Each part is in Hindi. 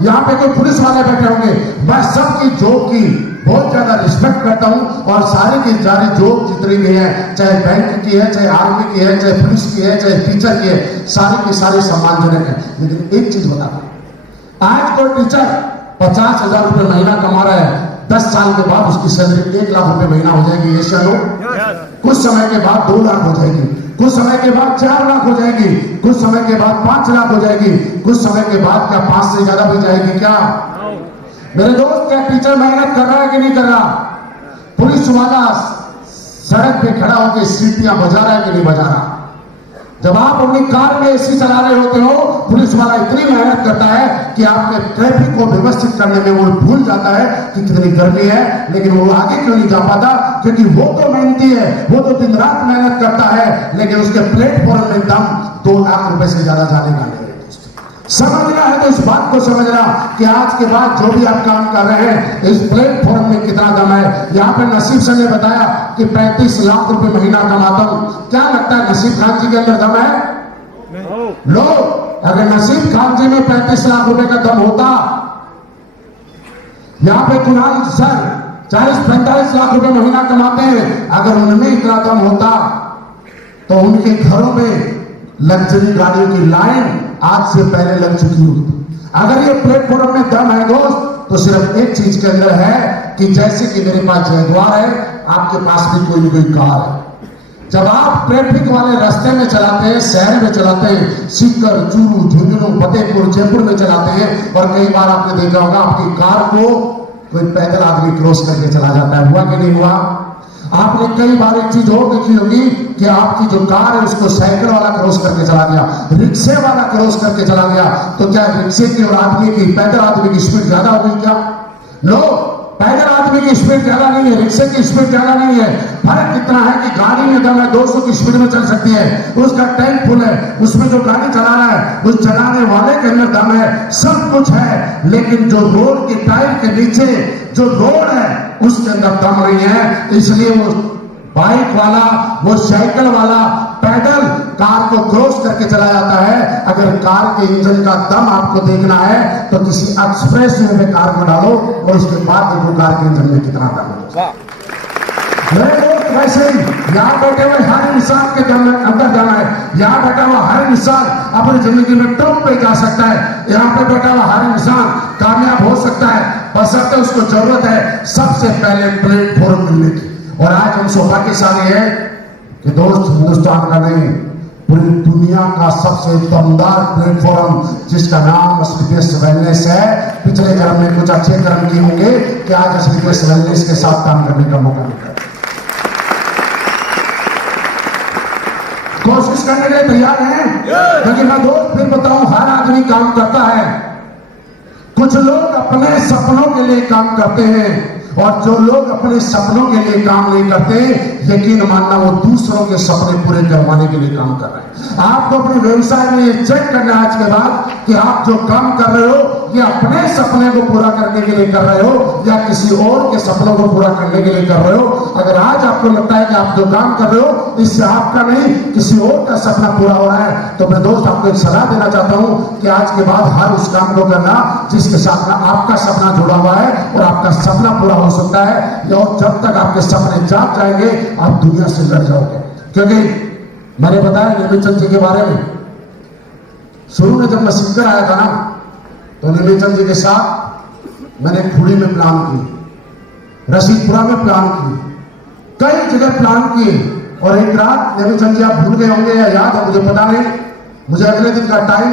यहाँ पे कोई पुलिस वाले बैठे होंगे, मैं सबकी जॉब की बहुत ज्यादा रिस्पेक्ट करता हूँ और सारी की सारी जॉब जितनी भी है, चाहे बैंक की है, चाहे आर्मी की है, चाहे पुलिस की है, चाहे टीचर की है, सारी की सारी सम्मानजनक है। लेकिन एक चीज बता दूं, आज कोई टीचर 50,000 रुपए महीना कमा रहा है, 10 साल के बाद उसकी सैलरी 1 लाख रुपए महीना हो जाएगी। ये चलो कुछ समय के बाद 2 लाख हो जाएगी, कुछ समय के बाद 4 लाख हो जाएगी, कुछ समय के बाद 5 लाख हो जाएगी, कुछ समय के बाद क्या 5 से ज्यादा भी जाएगी क्या? मेरे दोस्त, क्या टीचर मेहनत कर रहा है कि नहीं कर रहा? पुलिस वाला सड़क पे खड़ा होकर सीटियां बजा रहा है कि नहीं बजा रहा? जब आप अपनी कार में एसी चला रहे होते हो, पुलिस वाला इतनी मेहनत करता है कि आपके ट्रैफिक को व्यवस्थित करने में वो भूल जाता है कि कितनी गर्मी है, लेकिन वो आगे क्यों नहीं जा पाता? क्योंकि वो तो मेहनती है, वो तो दिन रात मेहनत करता है, लेकिन उसके प्लेटफॉर्म में दम 2 लाख रुपए से ज्यादा जाने का नहीं। समझना है तो इस बात को समझना कि आज के बाद जो भी आप काम कर रहे हैं, इस प्लेटफॉर्म में कितना दम है। यहाँ पे नसीब सर ने बताया कि 35 लाख रुपए महीना कमाता हूं। क्या लगता है नसीब खान जी के अंदर दम है? लो, अगर नसीब खान जी में 35 लाख रुपए का दम होता, यहाँ पे कुणाल सर 40-45 लाख रुपए महीना कमाते हैं, अगर उनमें इतना दम होता तो उनके घरों में लग्जरी गाड़ियों की लाइन आज से पहले लग चुकी होगी। अगर ये प्लेटफॉर्म में दम है दोस्त, तो सिर्फ एक चीज के अंदर है कि जैसे कि मेरे पास जगुआर है, आपके पास भी कोई कोई कार है। जब आप ट्रैफिक वाले रास्ते में चलाते हैं, शहर में चलाते हैं, सीकर, चूरू, झुंझुनू, फतेहपुर, जयपुर में चलाते हैं, और कई बार आपने देखा होगा आपकी कार को कोई पैदल आदमी क्रॉस करके चला जाता है। हुआ कि नहीं हुआ? आपने कई बार एक चीज और देखी होगी कि आपकी जो कार है उसको साइकिल वाला क्रॉस करके चला गया, रिक्शे वाला क्रॉस करके चला गया, तो क्या रिक्शे की और आदमी की, पैदल आदमी की स्पीड ज्यादा होगी क्या? नो, पैदल आदमी की स्पीड ज्यादा नहीं है, रिक्शे की स्पीड ज्यादा नहीं है। फर्क इतना है कि गाड़ी में दम है, 200 की स्पीड में चल सकती है, उसका टैंक फुल है, उसमें जो गाड़ी चला रहा है उस चलाने वाले के अंदर दम है, सब कुछ है, लेकिन जो रोड के टायर के नीचे जो रोड है उसके अंदर दम नहीं है। इसलिए वो बाइक वाला, वो साइकिल वाला पैदल कार को क्रॉस करके चला जाता है। अगर कार के इंजन का दम आपको देखना है तो किसी एक्सप्रेस वे में कार को डालो और उसके बाद देखो कार के इंजन में कितना दम है। मेरे दोस्त, वैसे ही यहाँ बैठे हुए हर इंसान के अंदर जाना है। यहाँ बैठा हुआ हर इंसान अपनी जिंदगी में टॉप पे जा सकता है। यहाँ पे बैठा हुआ हर इंसान कामयाब हो सकता है, बशर्ते उसको जरूरत है सबसे पहले प्लेटफॉर्म मिलने की। और आज हम सौभाग्यशाली है कि दोस्त, हिंदुस्तान का नहीं, पूरी दुनिया का सबसे दमदार प्लेटफॉर्म जिसका नाम स्लीपेस्ट वेलनेस है। पिछले जन्म में कुछ अच्छे कर्म किए होंगे कि आज स्लीपेस्ट वेलनेस के साथ काम करने का मौका मिला। कोशिश करने के लिए तैयार हैं? क्योंकि मैं दोस्त फिर बताऊं, हर आदमी काम करता है। कुछ लोग अपने सपनों के लिए काम करते हैं, और जो लोग अपने सपनों के लिए काम नहीं करते, यकीन मानना वो दूसरों के सपने पूरे करवाने के लिए काम कर रहे हैं। आपको अपने व्यवसाय में ये चेक करना है आज के बाद कि आप जो काम कर रहे हो ये अपने सपने को पूरा करने के लिए कर रहे हो या किसी और के सपनों को पूरा करने के लिए कर रहे हो। अगर आज आपको लगता है कि आप जो काम कर रहे हो इससे आपका नहीं किसी और का सपना पूरा हो रहा है, तो मैं दोस्त आपको एक सलाह देना चाहता हूं कि आज के बाद हर उस काम को करना जिसके साथ में आपका सपना जुड़ा हुआ है और आपका सपना पूरा हो सकता है। और जब तक आपके सपने जाग जाएंगे आप दुनिया से लड़ जाओगे। क्योंकि मैंने बताया नेमीचंद जी के बारे में, शुरू में जब मैं सीकर आया था ना, तो नेमीचंद जी के साथ मैंने खुड़ी में प्लान की, रशीदपुरा में प्लान की, कई जगह प्लान किए। और एक रात नेमीचंद जी आप भूल गए होंगे या याद है मुझे पता नहीं, मुझे अगले दिन का टाइम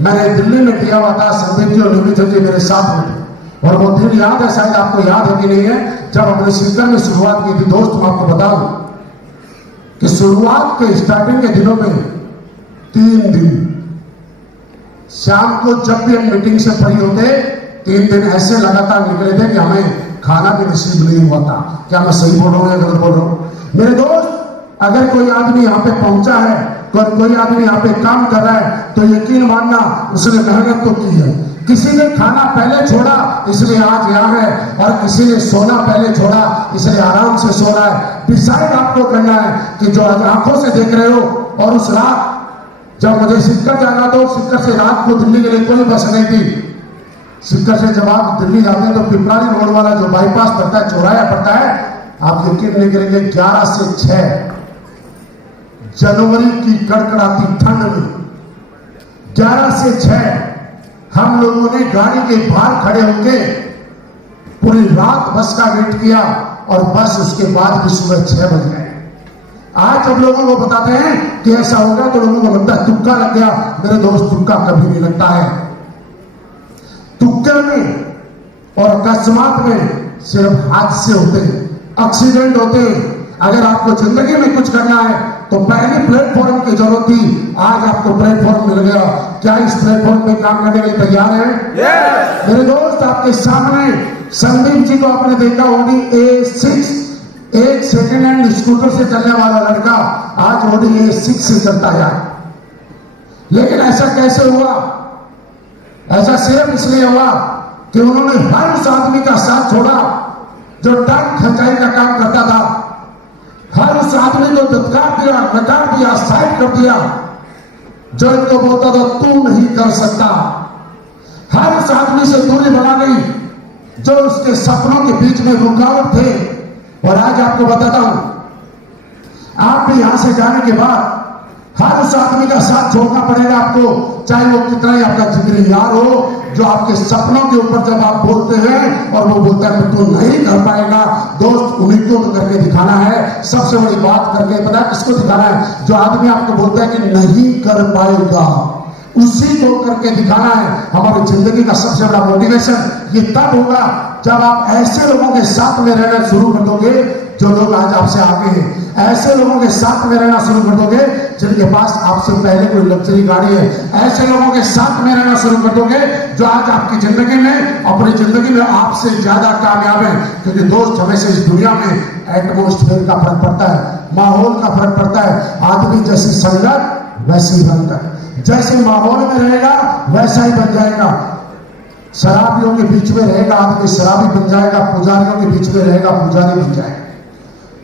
मैंने दिल्ली में दिया हुआ था। संदीप जी और नेमीचंद जी मेरे साथ में थे, और वो दिन याद है, शायद आपको याद है कि नहीं है, जब हमने सीकर में शुरुआत की थी। दोस्त मैं आपको बता दूं कि शुरुआत के स्टार्टिंग के दिनों में 3 दिन शाम को जब भी हम मीटिंग से फ्री होते, 3 दिन ऐसे लगातार निकले थे कि हमें खाना भी नसीब नहीं हुआ था। क्या मैं सही बोल रहा हूँ या गलत बोल रहा हूँ? मेरे दोस्त, अगर कोई आदमी यहाँ पे पहुंचा है, कोई आदमी यहाँ पे काम कर रहा है, तो यकीन मानना उसने मेहनत तो की है। किसी ने खाना पहले छोड़ा इसलिए आज यहाँ है, और किसी ने सोना पहले छोड़ा इसलिए आराम से सो रहा है। डिसाइड आपको करना है कि जो आज आंखों से देख रहे हो, और उस रात जब मुझे सीकर जाना तो सीकर से रात को दिल्ली के लिए कोई बस नहीं थी, सिक्कर से जब आप दिल्ली जाते हैं तो पिपराली रोड वाला जो बाईपास पड़ता है, चौराया पड़ता है, आप यकीन नहीं करेंगे 11 से 6 जनवरी की कड़कड़ाती ठंड में 11 से 6 हम लोगों ने गाड़ी के बाहर खड़े होकर पूरी रात बस का वेट किया और बस उसके बाद भी सुबह 6 बज गए। आज जब लोगों को बताते हैं कि ऐसा होगा तो लोगों को लगता है तुक्का लग गया। मेरे दोस्त, तुक्का कभी नहीं लगता है। तुक्के में और अकस्मात में सिर्फ हादसे होते हैं, एक्सीडेंट होते हैं। अगर आपको जिंदगी में कुछ करना है तो पहले प्लेटफॉर्म की जरूरत थी, आज आपको प्लेटफॉर्म मिल गया। क्या इस प्लेटफॉर्म पे काम करने के लिए तैयार है? yes! मेरे दोस्त, आपके सामने संदीप जी को आपने देखा होगी, A6 एक सेकेंड हैंड स्कूटर से चलने वाला लड़का आज ऑडी A6 से चलता है। लेकिन ऐसा कैसे हुआ? ऐसा सिर्फ इसलिए हुआ कि उन्होंने हर उस आदमी का साथ छोड़ा जो टांग खंचाई का काम करता था। हर उस आदमी को धत्कार दिया, नकार दिया, साइड कर दिया, जो इनको बोलता था तू नहीं कर सकता। हर उस आदमी से दूरी बना गई जो उसके सपनों के बीच में रुकावट थे। और आज आपको बताता हूं, आप भी यहां से जाने के बाद हर उस आदमी का साथ छोड़ना पड़ेगा आपको, चाहे वो कितना ही आपका जिगरी यार हो, जो आपके सपनों के ऊपर जब आप बोलते हैं और वो बोलता है कि तू नहीं कर पाएगा। दोस्त, उन्हीं को तो करके दिखाना है। सबसे बड़ी बात करके पता है किसको दिखाना है? जो आदमी आपको बोलता है कि नहीं कर पाएगा, उसी को करके दिखाना है। हमारी जिंदगी का सबसे बड़ा मोटिवेशन ये तब होगा जब आप ऐसे लोगों के साथ में रहना शुरू कर दोगे जो लोग आज आपसे आगे हैं। ऐसे लोगों के साथ में रहना शुरू कर दोगे जिनके पास आपसे पहले कोई लग्जरी गाड़ी है। ऐसे लोगों के साथ में रहना शुरू कर दोगे जो आज आपकी जिंदगी में, अपनी जिंदगी में आपसे ज्यादा कामयाब है। क्योंकि दोस्त, हमेशा इस दुनिया में एटमोस्फेयर का फर्क पड़ता है, माहौल का फर्क पड़ता है। आदमी जैसी संगत वैसी रंगत, जैसे माहौल में रहेगा वैसा ही बन जाएगा। शराबियों के बीच में रहेगा आदमी शराबी बन जाएगा, पुजारियों के बीच में रहेगा पुजारी बन जाएगा,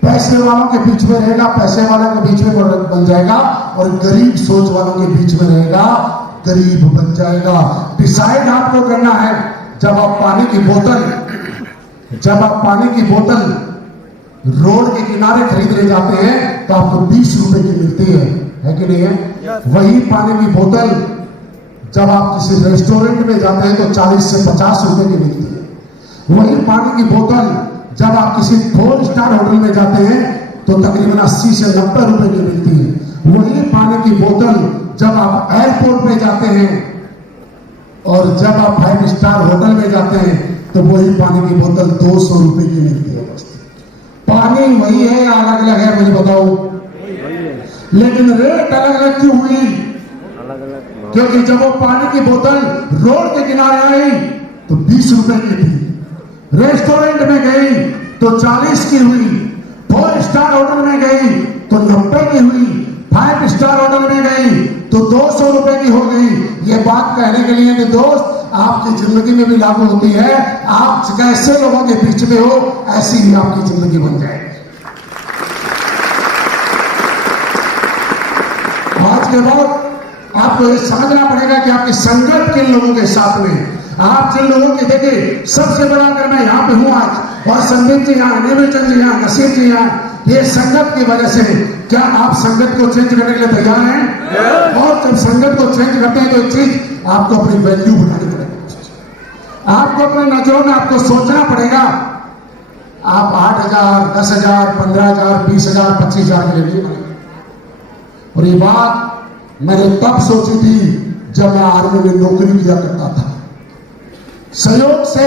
पैसे वालों के बीच में रहेगा पैसे वालों के बीच में बन जाएगा, और गरीब सोच वालों के बीच में रहेगा गरीब बन जाएगा। डिसाइड आपको करना है। जब आप पानी की बोतल रोड के किनारे खरीदने जाते हैं तो आपको 20 रुपए की मिलती है कि नहीं है? वही पानी की बोतल जब आप किसी रेस्टोरेंट में जाते हैं तो 40 से 50 रुपए की मिलती है। वही पानी की बोतल जब आप किसी 4 स्टार होटल में जाते हैं तो तकरीबन 80 से 90 रुपए की मिलती है। वही पानी की बोतल जब आप एयरपोर्ट पे जाते हैं और जब आप 5 स्टार होटल में जाते हैं तो वही पानी की बोतल 200 रुपए की मिलती है। पानी वही है या अलग अलग है? मुझे बताओ। लेकिन रेट अलग अलग क्यों हुई? क्योंकि जब वो पानी की बोतल रोड के किनारे आई तो 20 रुपए की थी, रेस्टोरेंट में गई तो 40 की हुई, 4 स्टार होटल में गई तो 90 की हुई, 5 स्टार होटल में गई तो 200 रुपए की हो गई। ये बात कहने के लिए कि दोस्त, आपकी जिंदगी में भी लागू होती है। आप कैसे लोगों के बीच में हो ऐसी ही आपकी जिंदगी बन जाएगी। आज के बाद आपको ये समझना पड़ेगा कि आपकी संगत किन लोगों के साथ में। आप जिन लोगों की देखिए, सबसे बड़ा अगर मैं यहाँ पे हूँ आज और संदीप जी यहाँ, नेमिचंद जी यहाँ, नसीर जी यहाँ, ये संगत की वजह से। क्या आप संगत को चेंज करने के लिए तैयार हैं? और जब संगत को चेंज करते हैं तो एक चीज आपको अपनी वैल्यू बढ़ानी पड़ेगी। आपको अपने नजरों में आपको सोचना पड़ेगा। आप 8,000, 10,000, 15,000, 20,000, 25,000 के लिए बने। और ये बात मैंने तब सोची थी जब मैं आर्मी में नौकरी किया करता था। संयोग से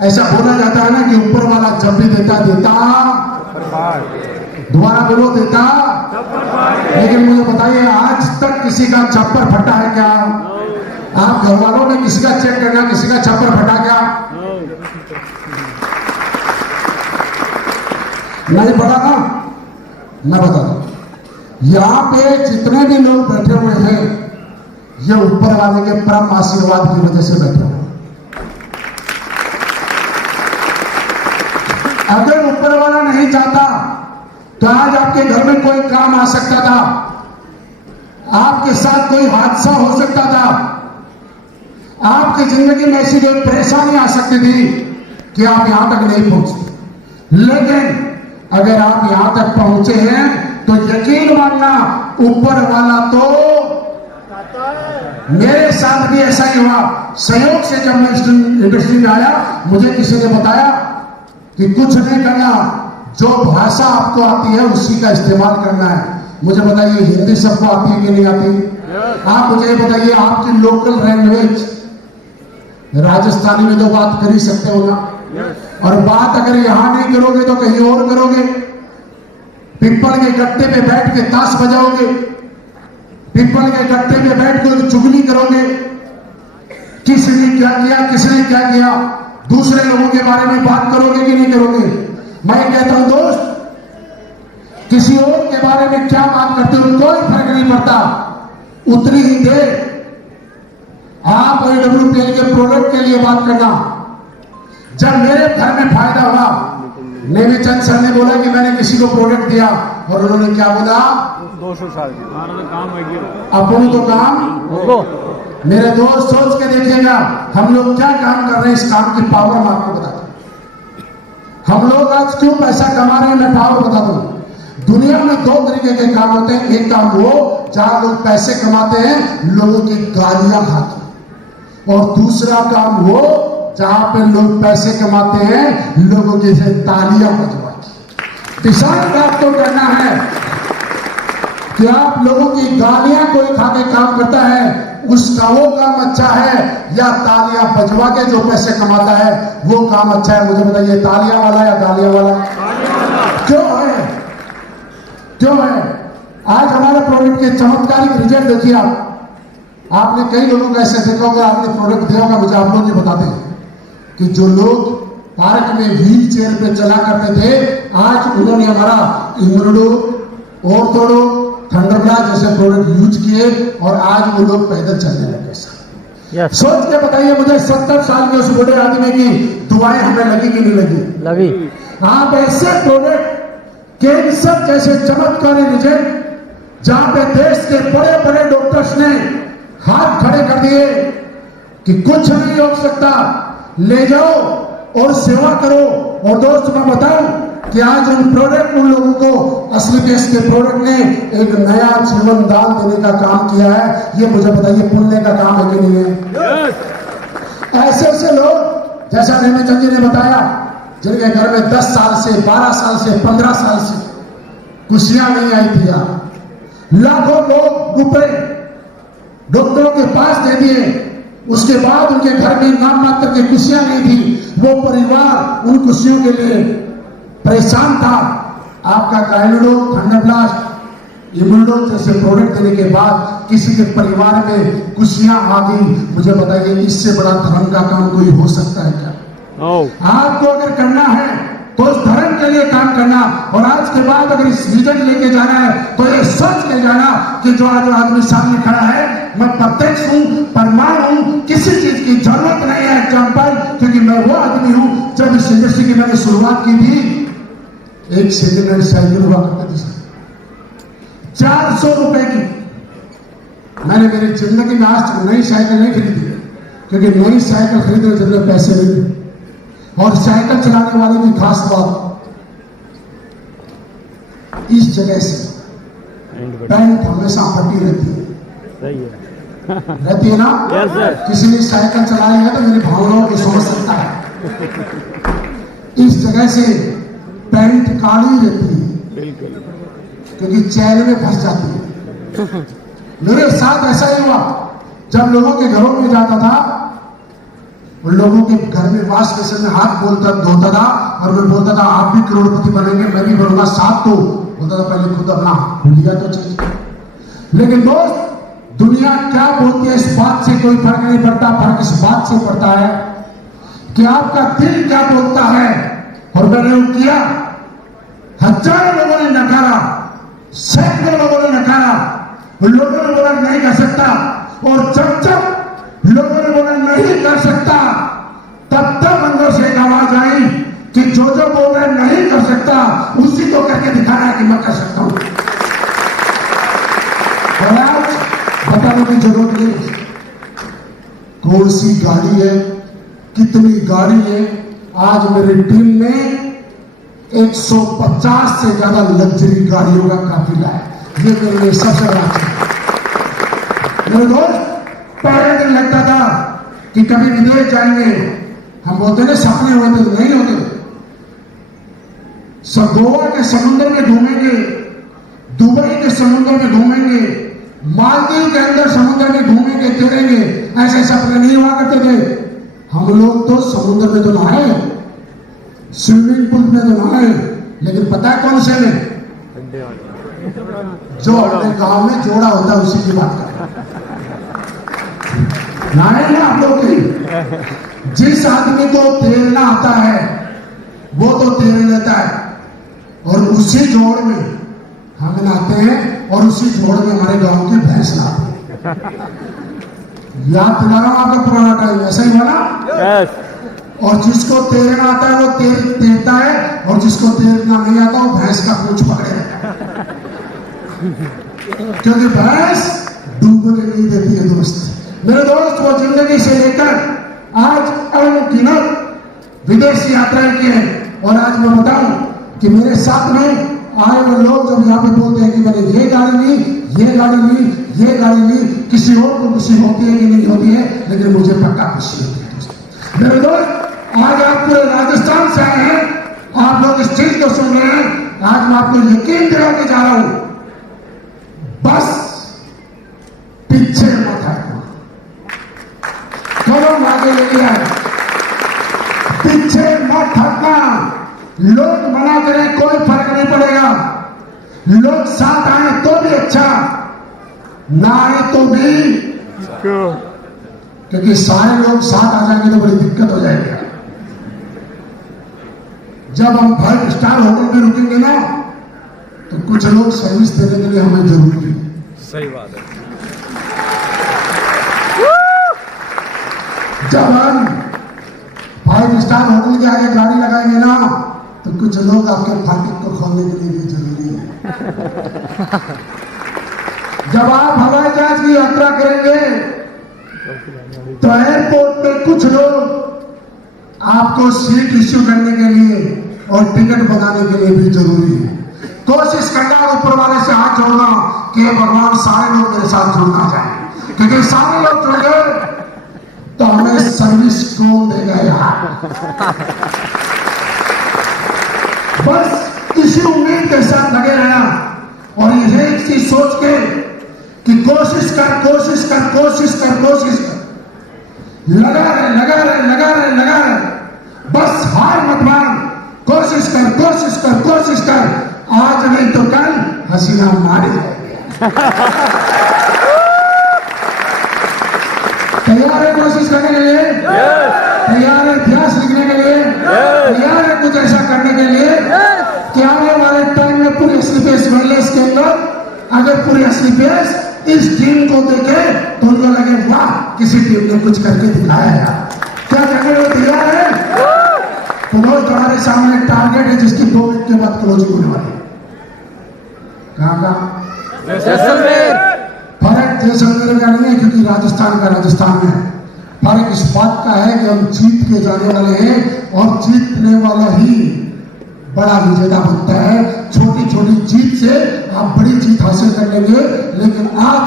ऐसा बोला जाता है ना कि ऊपर वाला जब भी देता दोबारा बोलो देता। लेकिन मुझे बताइए, आज तक किसी का छप्पर फटा है क्या? आप घर वालों ने किसी का चेक करना, किसी का छप्पर फटा क्या? नहीं पड़ा ना? मैं बता दूं, यहां पे जितने भी लोग बैठे हुए हैं ये ऊपर वाले के परम आशीर्वाद की वजह से बैठे हुए। अगर ऊपर वाला नहीं चाहता तो आज आपके घर में कोई काम आ सकता था, आपके साथ कोई हादसा हो सकता था, आपकी जिंदगी में ऐसी कोई परेशानी आ सकती थी कि आप यहां तक नहीं पहुंचे, लेकिन अगर आप यहां तक पहुंचे हैं तो यकीन मानना ऊपर वाला तो मेरे साथ भी ऐसा ही हुआ। संयोग से जब मैं इंडस्ट्री में आया, मुझे किसी ने बताया कि कुछ नहीं करना, जो भाषा आपको आती है उसी का इस्तेमाल करना है। मुझे बताइए हिंदी सबको आती है कि नहीं आती? आप मुझे बताइए आपकी लोकल लैंग्वेज राजस्थानी में तो बात कर ही सकते हो ना, और बात अगर यहां नहीं करोगे तो कहीं और करोगे। पिपल के गट्टे पे बैठ के ताश बजाओगे, पिपल के गट्टे पे बैठ के चुगली करोगे, किसने क्या किया किसने क्या किया, दूसरे लोगों के बारे में बात करोगे कि नहीं करोगे? मैं कहता हूं दोस्त, किसी और के बारे में क्या बात करते हो कोई फर्क नहीं पड़ता। उतनी ही देर आप AWPL के प्रोडक्ट के लिए बात करना। जब मेरे घर में फायदा हुआ, नेमीचंद सर ने बोला कि मैंने किसी को प्रोडक्ट दिया, और उन्होंने क्या बोला? 200 साल अपन तो काम। मेरे दोस्त सोच के देखिएगा हम लोग क्या काम कर रहे हैं, इस काम की पावर मैं आपको बताता हूं। हम लोग आज क्यों पैसा कमा रहे हैं, मैं पावर बता दूं। दुनिया में दो तरीके के काम होते हैं। एक काम वो जहां लोग पैसे कमाते हैं लोगों की गालियां खाते हैं, और दूसरा काम वो जहां पे लोग पैसे कमाते हैं लोगों की से तालियां बजवा के। डिसाइड आपको करना है कि आप लोगों की गालियां कोई खा के काम करता है उसका वो काम अच्छा है, या तालियां बजवा के जो पैसे कमाता है वो काम अच्छा है? मुझे बताइए, तालियां वाला या गालियां वाला? क्यों है? क्यों है? आज हमारे प्रोडक्ट के चमत्कारिक रिजल्ट देखिए। आपने कई लोगों को ऐसे देखा होगा, आपने प्रोडक्ट दिया होगा, मुझे आप लोग ये बताते हैं कि जो लोग पार्क में व्हील चेयर पे चला करते थे, आज उन्होंने हमारा इम्यूनो, ऑर्थोडो, थंडरब्लास्ट जैसे प्रोडक्ट यूज किए, और आज वो लोग पैदल चलने लगे। सोच के बताइए मुझे, 70 साल के उस बूढ़े आदमी की दुआएं हमें लगी कि नहीं लगी? लगी। आप ऐसे प्रोडक्ट, कैंसर जैसे चमत्कारी रिजल्ट, जहां पे देश के बड़े बड़े डॉक्टर्स ने हाथ खड़े कर दिए कि कुछ नहीं हो सकता, ले जाओ और सेवा करो। और दोस्त मैं बताऊं कि आज उन प्रोडक्ट, उन लोगों को असली देश के प्रोडक्ट ने एक नया जीवन दान देने का काम किया है। ये मुझे बताइए पुण्य का काम है कि नहीं है? ऐसे ऐसे लोग जैसा नेमीचंद जी ने बताया, जिनके घर में 10 साल से 12 साल से 15 साल से खुशियां नहीं आई थी, लाखों लोग रुपए डॉक्टरों के पास दे दिए, उसके बाद उनके घर में नाम मात्र की खुशियां नहीं थी, वो परिवार उन खुशियों के लिए परेशान था। आपका काइलोडो, थंडरब्लास्ट, इम्यूनो जैसे प्रोडक्ट देने के बाद किसी के परिवार में खुशियां आ गई। मुझे बताइए इससे बड़ा धर्म का काम कोई हो सकता है क्या? आपको अगर करना है तो उस धर्म के लिए काम करना, और आज के बाद अगर इस विजन लेके जाना है तो ये सोच के जाना कि जो आज आदमी सामने खड़ा है मैं प्रत्यक्ष हूं, प्रमाण हूं, किसी चीज की जरूरत नहीं है एग्जाम्पल, क्योंकि मैं वो आदमी हूं। जब इस इंडस्ट्री की मैंने शुरुआत की थी, एक सेकेंड हैंड साइकिल हुआ करती थी 400 रुपए की। मैंने मेरी जिंदगी में आज तक नई साइकिल नहीं खरीदी, क्योंकि नई साइकिल खरीदने के लिए पैसे नहीं थे। और साइकिल चलाने वाले की खास बात, इस जगह से पैंट हमेशा फटी रहती है। सही है। रहती है ना? yes, sir. किसी ने साइकिल चलाई है तो मेरी भावनाओं को समझ सकता है। इस जगह से पैंट काली रहती है क्योंकि चेहरे में फंस जाती है। मेरे साथ ऐसा ही हुआ, जब लोगों के घरों में जाता था, उन लोगों के घर में वाश बेसिन में हाथ धोता था, और मैं बोलता था आप भी करोड़पति बनेंगे, मैं भी बनूंगा, साथ तो बोलता था पहले खुद अपना लिया तो चीज। लेकिन दोस्त, दुनिया क्या बोलती है इस बात से कोई फर्क नहीं पड़ता। फर्क इस बात से पड़ता है कि आपका दिल क्या बोलता है। और मैंने वो किया, हजारों लोगों ने नकारा, सैकड़ों लोगों ने नकारा, लोगों ने बोला नहीं कर सकता, और जब जब लोगों ने बोला नहीं कर सकता, तब तब अंदर से एक आवाज आई कि जो बोल रहे नहीं कर सकता उसी को करके दिखाना है कि मैं कर सकता हूं। और आज बताने की जरूरत नहीं, कौन सी गाड़ी है, कितनी गाड़ी है। आज मेरी टीम ने 150 से ज्यादा लग्जरी गाड़ियों का काफिला है। ये मेरे लिए सबसे बड़ा चीज। मेरे दोस्त, पहले दिन लगता था कि कभी विदेश जाएंगे, हम बोलते थे सपने होते, नहीं होते। गोवा के समुद्र में घूमेंगे, दुबई के समुद्र में घूमेंगे, मालदीव के अंदर समुद्र में घूमेंगे, तैरेंगे, ऐसे सपने नहीं हुआ करते थे। हम लोग तो समुद्र में तो नहाए, स्विमिंग पूल में तो नहाए, लेकिन पता है कौन से में? जो अपने गांव में जोड़ा होता है उसी की बात कर नहाए ना आप लोग की। जिस आदमी को तैरना आता है वो तो तैर लेता है, और उसी जोड़ में हम नहाते हैं, और उसी जोड़ में हमारे गांव की भैंस नहाती है। याद दिला रहा हूं आपका पुराना टाइम, ऐसा ही हुआ ना? और जिसको तैरना आता है वो तैरता है, और जिसको तैरना नहीं आता वो भैंस का पूंछ पकड़े रहता है। क्योंकि भैंस डूबने नहीं देती है दोस्त। मेरे दोस्त, वो जिंदगी से लेकर आज अनगिनत विदेशी यात्राएं की है। और आज मैं बताऊं कि मेरे साथ में आए हुए लोग जब यहाँ पे बोलते हैं कि मैंने ये गाड़ी ली, ये गाड़ी ली, ये गाड़ी ली, किसी और को खुशी होती है कि नहीं होती है, लेकिन मुझे पक्का खुशी होती है दोस्त। मेरे दोस्त, आज आप पूरे राजस्थान से आए हैं, आप लोग इस चीज को सुन रहे हैं। आज मैं आपको यकीन दिलाने जा रहा हूं, बस पीछे मत हटना, कदम आगे लेके आए, पीछे मत हटना। लोग मना करें कोई फर्क नहीं पड़ेगा, लोग साथ आए तो भी अच्छा, ना आए तो भी, क्योंकि सारे लोग साथ आ जाएंगे तो बड़ी दिक्कत हो जाएगी। जब हम 5 स्टार होटल में रुकेंगे ना, तो कुछ लोग सर्विस देने के लिए हमें जरूरी है। सही बात है। जब हम 5 स्टार होटल के आगे गाड़ी लगाएंगे ना, तो कुछ लोग आपके फाटक को खोलने के लिए भी जरूरी है। जब आप हवाई जहाज की यात्रा करेंगे तो एयरपोर्ट पे कुछ लोग आपको सीट इश्यू करने के लिए और टिकट बनाने के लिए भी जरूरी है। कोशिश करना ऊपर वाले से हाथ जोड़ना कि भगवान सारे लोग मेरे साथ जुड़ना चाहे, क्योंकि सारे लोग जुड़ गए तो हमें सर्विस कौन देगा यार। बस इसी उम्मीद के साथ लगे रहना, और ये एक चीज सोच के कि कोशिश कर, कोशिश कर, कोशिश कर, कोशिश कर, लगा रहे, लगा रहे, लगा रहे, लगा रहे, बस हार मत मान, कोशिश कर, कोशिश कर, कोशिश कर। आज नहीं तो कल हसीना मारी जाएगी। तैयार है कोशिश करने के लिए? तैयार है इतिहास लिखने के लिए? तैयार है कुछ ऐसा करने के लिए कि आने वाले टाइम में पूरी स्लीपेस वेलनेस के अंदर अगर पूरी स्लीपेस इस टीम को देखे तो उनको लगे वाह, किसी टीम ने कुछ करके दिखाया यार। क्या करने को तैयार है? तो रोज तुम्हारे सामने एक टारगेट है जिसकी 2 वीक के बाद क्लोजिंग होने वाली है। कहाँ का? जैसलमेर। फर्क जैसलमेर का नहीं है, क्योंकि राजस्थान का राजस्थान में है। फर्क इस बात का है कि हम जीत के जाने वाले हैं, और जीतने वाला ही बड़ा विजेता बनता है। छोटी छोटी जीत से आप बड़ी जीत हासिल कर लेंगे, लेकिन आप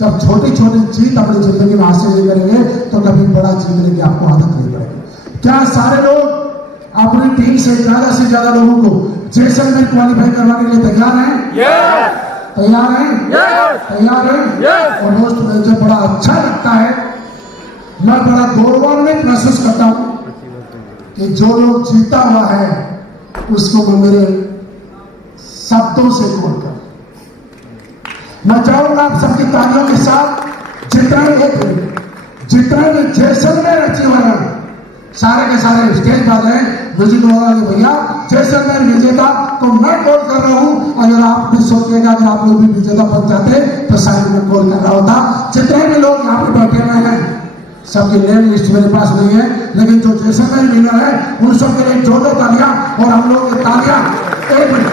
जब छोटी छोटी जीत अपनी जिंदगी में हासिल नहीं करेंगे तो कभी बड़ा जीतने की आपको आदत नहीं पड़ेगी। क्या सारे लोग अपनी टीम से ज्यादा लोगों को जैसलमेर क्वालिफाई करवाने के लिए तैयार हैं? तैयार हैं? तैयार हैं? और दोस्त, मुझे बड़ा अच्छा लगता है, मैं बड़ा गौरवान्वित महसूस करता हूं कि जो लोग जीता हुआ है उसको मैं मेरे शब्दों से बोल कर मैं चाहूंगा आप सबकी तालियों के साथ जितने भी जैसलमेर अचीवर हैं सारे के सारे स्टेज पर जाए, म्यूजिक वाले भैया जैसलमेर विजेता। तो मैं कॉल कर रहा हूं, अगर आप भी सोचिएगा अगर आप लोग भी विजेता बन जाते तो शायद मैं कॉल कर रहा होता। जितने भी लोग यहाँ पे बैठे हुए हैं सबकी नेम लिस्ट मेरे पास नहीं है, लेकिन जो जैसलमेर विनर है उन सबके लिए जोरदार तालियां। और हम लोग ये तालियां 1 मिनट